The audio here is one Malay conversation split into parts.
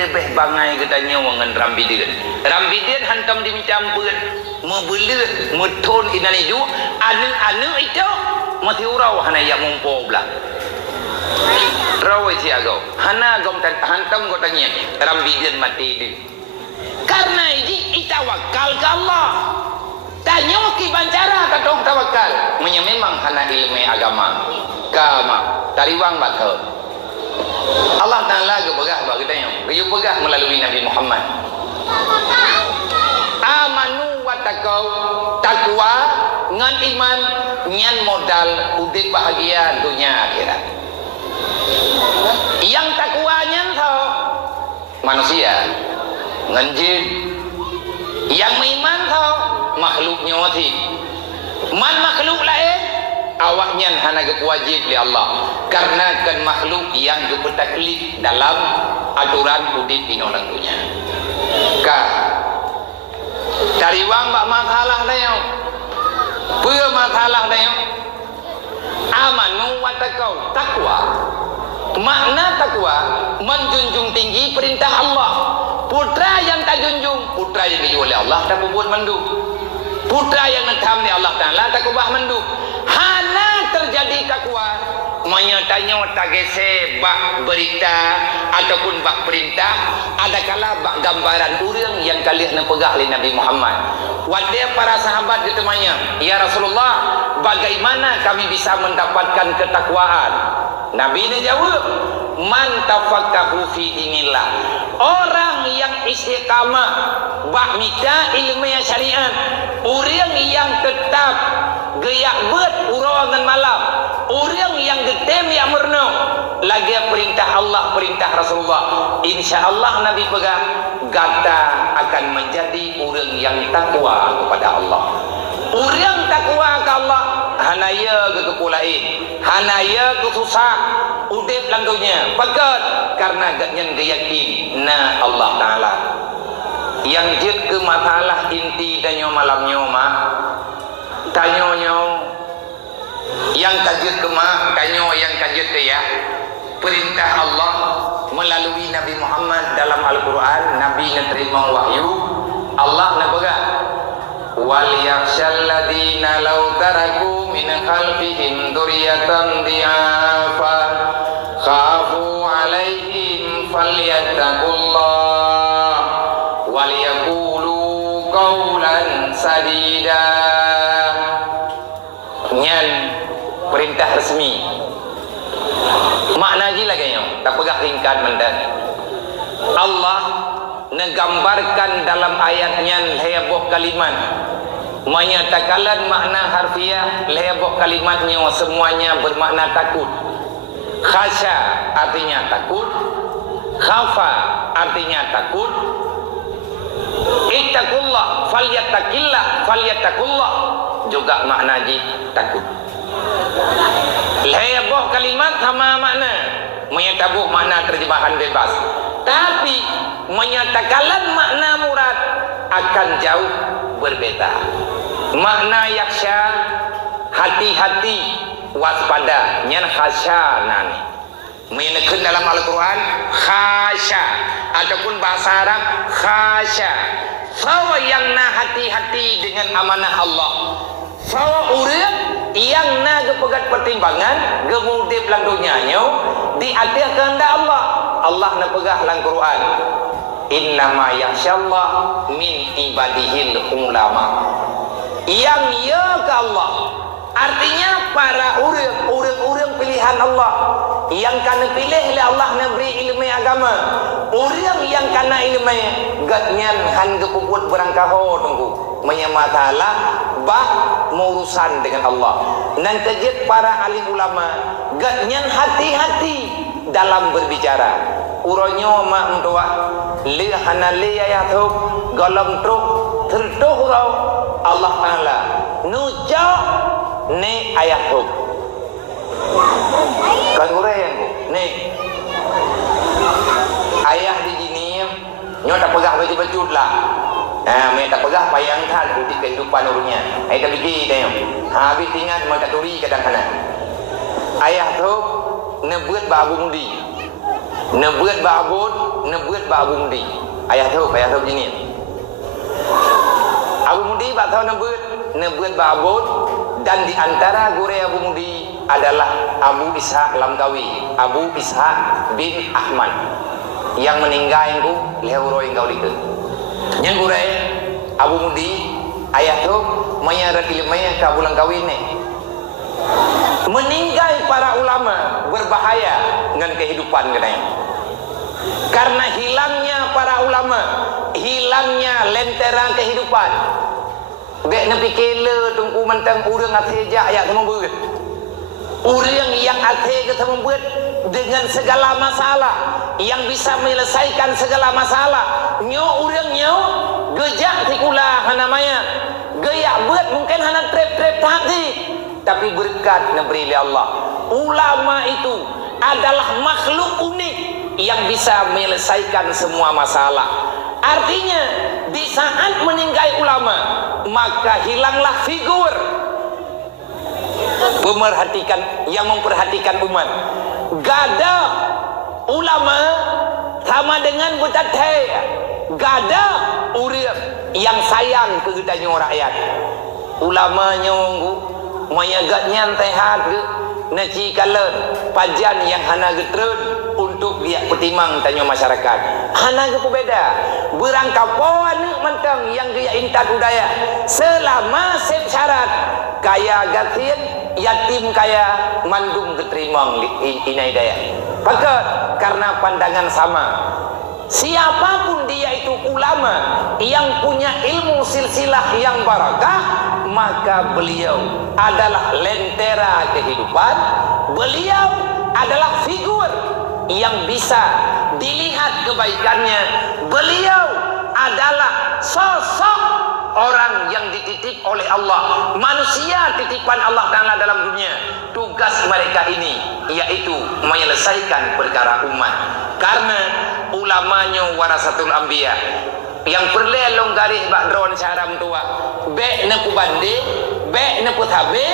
lebih bangai katanya wangan rambidian. Rambidian hantam di mencampur, membelut, metun inan itu, anu itu mati urau hana yang mumpu belah. Rawai siagau, hana gom hantam katanya rambidian mati itu. Karena ini tawakal ke Allah. Tanya ki bancara katong tawakal. Memang hana ilmu agama. Kama tariwang batal. Allah Ta'ala kepegah bagi kita yang kepegah melalui Nabi Muhammad. Amanu wa taqaw, takwa ngan iman nyan modal udip bahagia dunia akhirat. Yang takwanya tau manusia ngan jin. Yang iman tau makhluknya wati. Man makhluk lain awaknya hana wajib li Allah karena kan makhluk yang bertaklid dalam aturan udip di orang dunia. Ka dari wang bak masalah dayo, ber masalah dayo. Amanu wa taqaw, takwa. Makna takwa menjunjung tinggi perintah Allah. Putra yang tak junjung, putra yang dijual oleh Allah tak buat mandu. Putra yang netam ni Allah Ta'ala tak kubah mandu. Hana terjadi takwa menyatanya tak gese bak berita ataupun bak perintah ada kala bak gambaran orang yang kalian pegah oleh Nabi Muhammad. Wadah para sahabat ditemanya, ya Rasulullah, bagaimana kami bisa mendapatkan ketakwaan? Nabi ini jawab, man tafaqahu fi dinillah, orang yang istiqamah bak mika ilmu syariat, orang yang tetap geyak bet urangan malam, orang yang getem yang murno lagi perintah Allah perintah Rasulullah, insyaallah Nabi pegang gata akan menjadi orang yang takwa kepada Allah. Orang takwa ke Allah hanaya ke kepulain, hanaya ke susah udip lantunya pakat karena gaknya yakin na Allah Ta'ala yang jid ke masalah inti danyo malamnya mah tanyo yang kajut ke mah tanyo yang kajut ke ya perintah Allah melalui Nabi Muhammad dalam Al-Quran. Nabi menerima wahyu Allah nabaga wal yakhshal ladina law taraku min khalfihim dzurriyyatan dhi'afa khafu alaihim falyattaqullah wal yaqulu qawlan sadida. Nyan perintah resmi makna gila kayaknya tak pegah ringkat mendan. Allah menggambarkan dalam ayatnya heboh kalimat menyatakan makna harfiah heboh kalimatnya semuanya bermakna takut. Khasya artinya takut, khafa artinya takut, ittaqullah falyattaqullah juga makna takut. Heboh kalimat sama makna menyatabuh makna terjemahan bebas, tapi menyatakan makna murad akan jauh berbeda. Makna yaksha hati-hati, waspada, nyan khasyanan menyatakan dalam Al-Quran khasya ataupun bahasa Arab khasya. Sawa yang na hati-hati dengan amanah Allah. Sawa urang yang na kepegat pertimbangan gemudip lang dunianya di atas kehendak Allah. Allah na pegah lang Quran. Innama yakhshallah min ibadihil ulama. Yang ya ke Allah artinya para orang pilihan Allah yang kana pilih oleh Allah neberi ilmu agama. Orang yang kana ilmu gatnyan han gepuput berangkaho tunggu menyamatalah bah urusan dengan Allah. Dan kejit para alim ulama gatnyan hati-hati dalam berbicara. Uronyo mak mtua li hana li ayatu galam truk tertuh rau Allah Ta'ala nuja ni ayat huk kan yang ni ayah di sini nyo tak pegah baju-baju lah. Me tak pegah payang thal di kehidupan urutnya. Ai tak biji dia. Habis ingat mau tak turi kadang-kadang. Ayah tu nebuat babu mudi. Nebuat babut, nebuat babu mudi. Ayah tahu macam ni. Abu Mudi tak tahu nebuat babut, dan di antara guru Abu Mudi adalah Abu Ishaq Lamkawi, Abu Ishaq bin Ahmad yang meninggal itu lehuro yang kau lihat. Yang guru Abu Mudi ayah tu menyarat ilmunya ke Abu Langkawi ni. Meninggal para ulama berbahaya dengan kehidupan katanya. Karena hilangnya para ulama, hilangnya lentera kehidupan. Bek nepi kela tungku mentang urang ate jak ayat membuat. Urang yang ate kita membuat dengan segala masalah, yang bisa menyelesaikan segala masalah. Nyo urang nyo gejak tikula hanamaya. Gaya buat mungkin hana trep-trep hati, tapi berkat neberi Allah. Ulama itu adalah makhluk unik yang bisa menyelesaikan semua masalah. Artinya di saat meninggal ulama, maka hilanglah figur pemerhatikan yang memperhatikan umat. Gada ulama sama dengan betatai. Gada urip yang sayang ke gedanya rakyat. Ulamanya menyagat nyantai harga naci kalan pajan yang hana getrun untuk dia petimang tanya masyarakat. Hana ke beda. Berangkapuan mentang yang dia intat budaya. Selama sep syarat kaya gatin yatim kaya mandum keterimang inai daya. Pakat karena pandangan sama. Siapapun dia itu ulama yang punya ilmu silsilah yang barakah, maka beliau adalah lentera kehidupan. Beliau adalah figur yang bisa dilihat kebaikannya. Beliau adalah sosok orang yang dititip oleh Allah, manusia titipan Allah Ta'ala dalam dunia. Tugas mereka ini yaitu menyelesaikan perkara umat. Karena ulamanya warasatul anbiya, yang perlu longgaris bakdron syaram tua be nepu bandi, be nepu tabe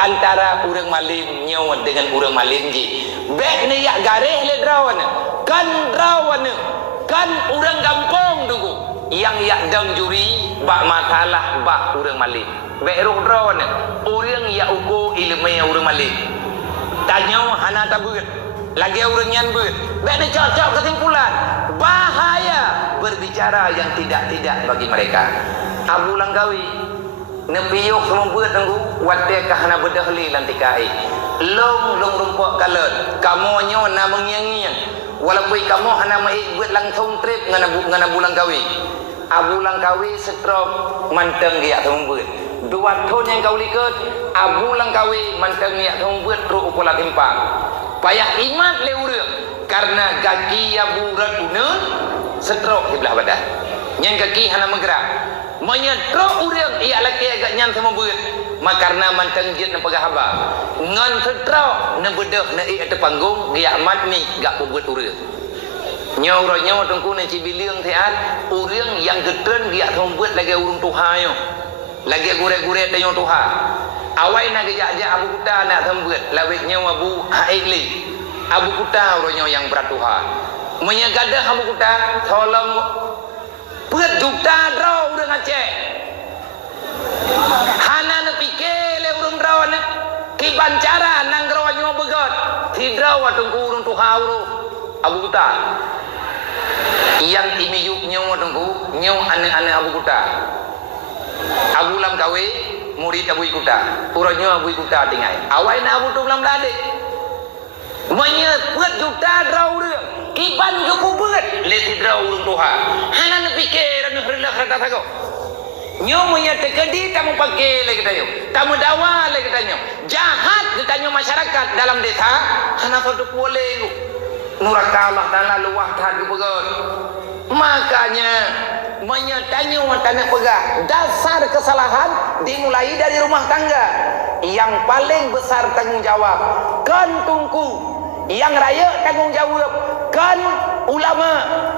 antara urang malim nyawa dengan urang malim ji. Be ne yak garis le drawan kan urang gampong dulu yang yak dang juri bak matalah bak urang malim. Be ruh drawan urang yak uku ilmu urang malim. Tanya hana tabut lagi urang nyan ber. Be ne cocok kesimpulan. Bahaya berbicara yang tidak-tidak bagi mereka. Abu Langkawi nepiyuk semua buat tunggu wadah kahana bedahli lantikai. Long rumpuk kalut. Kamu nyo na mengiang-iang. Walaupun kamu hana mai buat langsung trip ngana Abu Langkawi. Abu Langkawi setrop manteng dia semua buat. Dua tahun yang kau lihat Abu Langkawi manteng dia semua buat ru ukola timpang. Payah imat le urang karena kaki Abu Radunun setrok di belah badan. Yang kaki hana menggerak. Menyetrok urang ia laki agak nyan sama beut. Mak karena manteng jit na pagahaba. Ngan setrok na bedah na i ate panggung dia amat ni gak buat urang. Nyaw tungku na cibiliang teat urang yang gedren dia sama beut lagi urang tuhayo. Lagi gure-gure tayo tuha. Awai na gejak-jak Abu Kuta nak sambut lawik nyawa Abu Haili. Abu Kuta orangnya yang berat Tuhan. Menyagadah Abu Kuta tolong berat juta draw urang Aceh. Hana na pikir le urang draw na kibancara nang draw nyawa begot. Ti draw tunggu urang Tuhan Abu Kuta. Yang imiyuk nyawa tunggu nyawa ane-ane Abu Kuta. Abu Langkawi murid Abu Kuta. Urangnya Abu Kuta tinggal. Awai na Abu tu belam lade. Menyebut juta draw urang. Kiban ke kubut. Leti draw urang Tuhan. Hana na pikir na herilah kata tako. Nyo menyata kedi tamu pakai lagi tayo. Tamu dawa lagi tayo. Jahat ditanya masyarakat dalam desa. Hana satu boleh lu. Nuraka Allah Ta'ala luah tahan kepegat. Makanya menyatanya tanah pegah. Dasar kesalahan dimulai dari rumah tangga. Yang paling besar tanggung jawab kan tungku. Yang raya tanggung jawab kan ulama.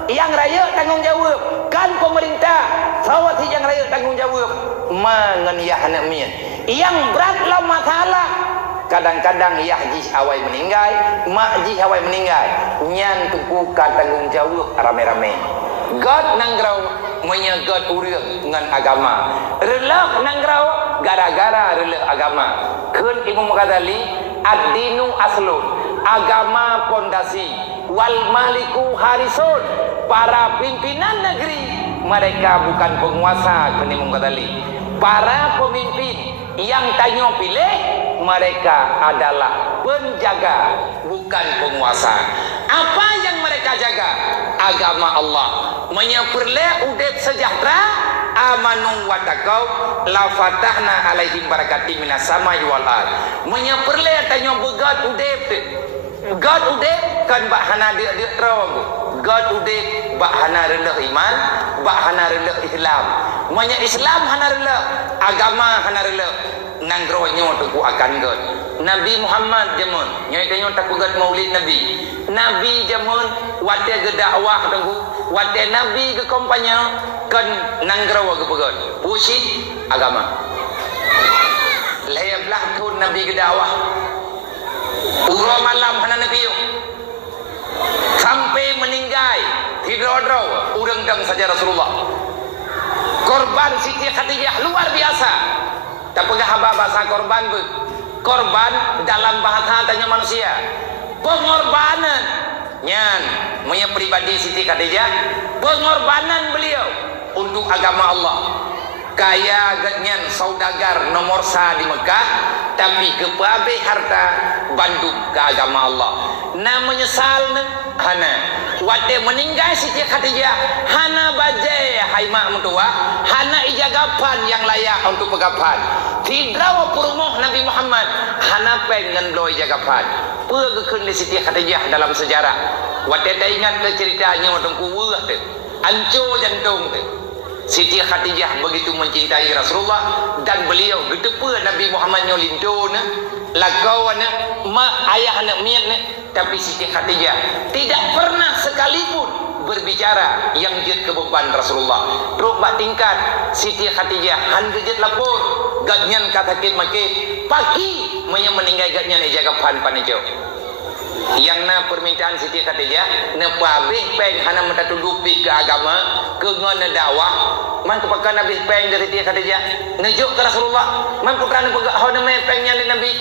Yang raya tanggung jawab kan pemerintah. Sawat yang raya tanggung jawab mengeniyah anak mian. Yang beratlah masalah kadang-kadang yah ji awai meninggal, mak ji awai meninggal, nyan tuku ka tanggung jawab rame-rame. God nanggrau menyegat urang dengan agama. Relak nanggrau gara-gara relak agama. Keun Imam Ghazali, ad-dinu aslun, agama pondasi, wal maliku harisun. Para pimpinan negeri mereka bukan penguasa, keun Imam Ghazali. Para pemimpin yang tanya pilih mereka adalah penjaga, bukan penguasa. Apa yang mereka jaga? Agama Allah. Menyeperleh udep sejahtera, amanu wa taqau, la fatahna alaihim barakati minas samai wal ard. Menyeperleh tanya begat udep. God udep kan bak hana dia terang. God udep bak hana rendah iman, bak hana rendah Islam. Menya Islam hana rendah, agama hana rendah. Nanggronya tu ku akan God. Nabi Muhammad jamun, nyai tanya tak kugat maulid Nabi. Nabi jamun wate ke dakwah tunggu, wate Nabi ke kompanya kan nanggrawa ke pegat. Pusit agama. Layablah tu Nabi ke dakwah. Ura malam hana Nabi yuk. Sampai meninggal hidro-hidro urang dang saja Rasulullah. Korban Siti Khadijah luar biasa. Tak pegah haba bahasa korban bu. Korban dalam bahasa tanya manusia. Pengorbanan. Nyan, punya pribadi Siti Khadijah, pengorbanan beliau untuk agama Allah. Kaya ganyan saudagar nomor 1 di Mekah, tapi kepabe harta bandung ke agama Allah. Na menyesal hana. Wate meninggal Siti Khadijah, hana bajai hai mak mentua, hana ijagapan yang layak untuk pegapan. Tidrawa purumuh Nabi Muhammad, hana pengen blow ijagapan. Pergekeun Siti Khadijah dalam sejarah. Wate dah ingat ke ceritanya waktu kuwah tu. Hancur jantung tu. Siti Khadijah begitu mencintai Rasulullah dan beliau getepa Nabi Muhammad nyolindo na, lagau na, mak ayah nak miat na. Tapi Siti Khadijah tidak pernah sekalipun berbicara yang jet ke beban Rasulullah. Rubah tingkat Siti Khadijah han gejet lapor gatnyan kata kit makit pagi meninggal gatnyan ijagapan panijau. Yang na permintaan Siti Khadijah na pabih peng hana mentatudupi ke agama ke ngana dakwah man kepakan Nabi peng dari Siti Khadijah nejuk ke Rasulullah man kepakan pegak hana me pengnya di Nabi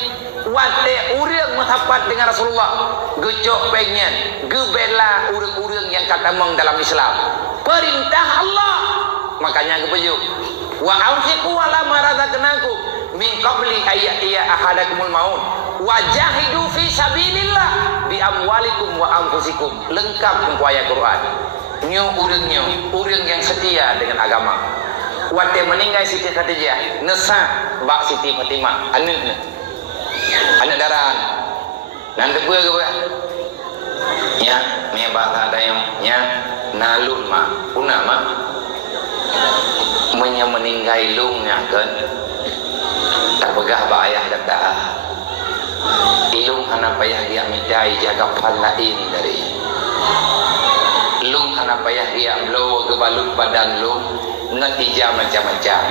wate urang matapat dengan Rasulullah gecok pengen gebela urang-urang yang kata mong dalam Islam perintah Allah makanya gebejuk wa anfiqu ala ma razaqnakum min qabli ayatiya ahadakumul maut wajahidu fi sabilillah bi amwalikum wa anfusikum. Lengkap kuaya Quran nyo urang yang setia dengan agama. Wate meninggal Siti Khadijah nesa bak Siti Fatimah anak daran nan debu ke ba ya me bahasa ada yang nya nalun ma una ma meninggal lungnya kan tak pegah ba ayah kata ilung hana payah dia midai jaga lain dari lung hana payah dia blow ke balut badan lung ngan ija macam-macam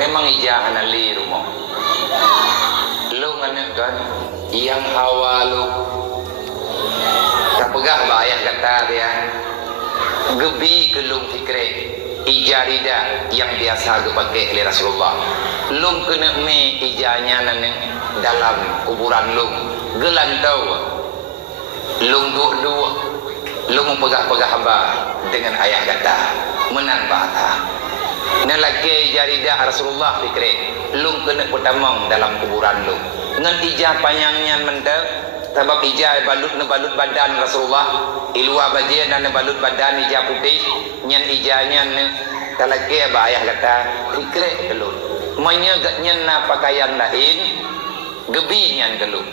memang ija hana li rumah lung anak kan yang hawa lu tak pegah ba ayah kata dia gebi ke lung fikre ijarida yang biasa dipakai oleh Rasulullah lung kena me ijanya nan dalam kuburan lung gelantau lung dua lung pegah-pegah hamba dengan ayah kata menan bahasa na lagi jarida Rasulullah fikre lung kena putamang dalam kuburan lung ngan ijah panyangnya mendek sebab ijah balut badan Rasulullah ilua bajian dan balut badan ijah putih nyan ijahnya talaki ba ayah kata fikre kelun menyegatnya na pakaian lain gebi nyan kelun